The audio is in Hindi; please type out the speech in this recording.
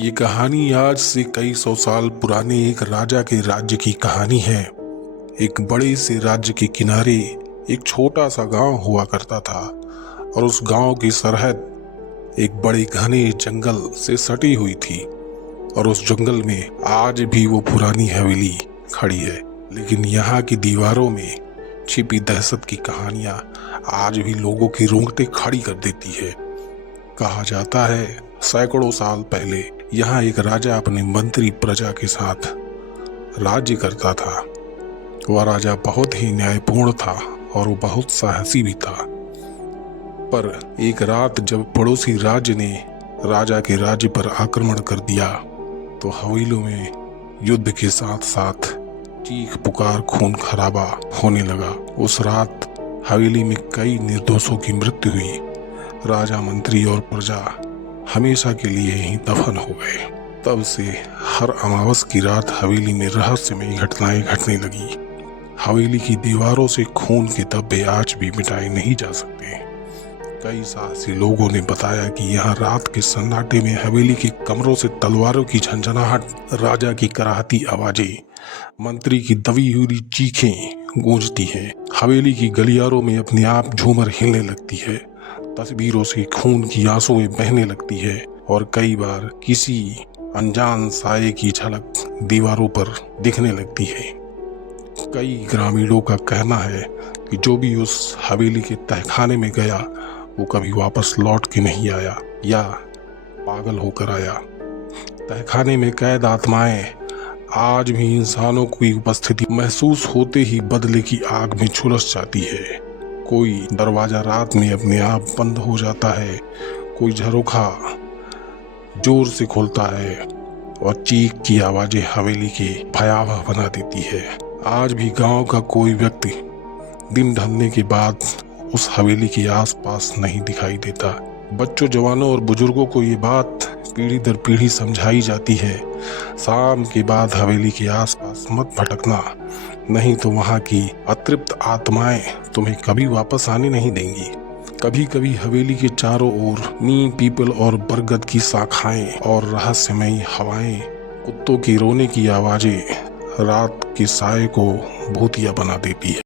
ये कहानी आज से कई सौ साल पुराने एक राजा के राज्य की कहानी है। एक बड़े से राज्य के किनारे एक छोटा सा गांव हुआ करता था और उस गांव की सरहद एक बड़े घने जंगल से सटी हुई थी। और उस जंगल में आज भी वो पुरानी हवेली खड़ी है, लेकिन यहाँ की दीवारों में छिपी दहशत की कहानियां आज भी लोगों की रोंगटे खड़ी कर देती है। कहा जाता है सैकड़ों साल पहले यहाँ एक राजा अपने मंत्री प्रजा के साथ राज्य करता था। वह राजा बहुत ही न्यायपूर्ण था और वो बहुत साहसी भी था। पर एक रात जब पड़ोसी राज्य ने राजा के राज्य पर आक्रमण कर दिया तो हवेलियों में युद्ध के साथ साथ चीख पुकार खून खराबा होने लगा। उस रात हवेली में कई निर्दोषों की मृत्यु हुई। राजा, मंत्री और प्रजा हमेशा के लिए ही दफन हो गए। तब से हर अमावस की रात हवेली में रहस्यमयी घटनाएं घटने लगी। हवेली की दीवारों से खून के धब्बे आज भी मिटाए नहीं जा सकते। कई साहसी लोगों ने बताया कि यहाँ रात के सन्नाटे में हवेली के कमरों से तलवारों की झंझनाहट, राजा की कराहती आवाजें, मंत्री की दबी हुई चीखें गूंजती हैं। हवेली की गलियारों में अपने आप झूमर हिलने लगती है। तस्वीरों से खून की आंसुएं बहने लगती है और कई बार किसी अनजान साये की झलक दीवारों पर दिखने लगती है। कई ग्रामीणों का कहना है कि जो भी उस हवेली के तहखाने में गया वो कभी वापस लौट के नहीं आया या पागल होकर आया। तहखाने में कैद आत्माएं आज भी इंसानों की उपस्थिति महसूस होते ही बदले की आग में झुलस जाती है। कोई दरवाजा रात में अपने आप बंद हो जाता है, कोई झरोखा जोर से खुलता है और चीख की आवाजें हवेली के भयावह बना देती है। आज भी गांव का कोई व्यक्ति दिन ढलने के बाद उस हवेली के आसपास नहीं दिखाई देता। बच्चों, जवानों और बुजुर्गों को ये बात पीढ़ी दर पीढ़ी समझाई जाती है, शाम के बाद हवेली के आसपास मत भटकना, नहीं तो वहाँ की अतृप्त आत्माएं तुम्हें कभी वापस आने नहीं देंगी। कभी कभी हवेली के चारों ओर नीम, पीपल और बरगद की शाखाएं और रहस्यमयी हवाएं, कुत्तों की रोने की आवाजें रात के साये को भूतिया बना देती है।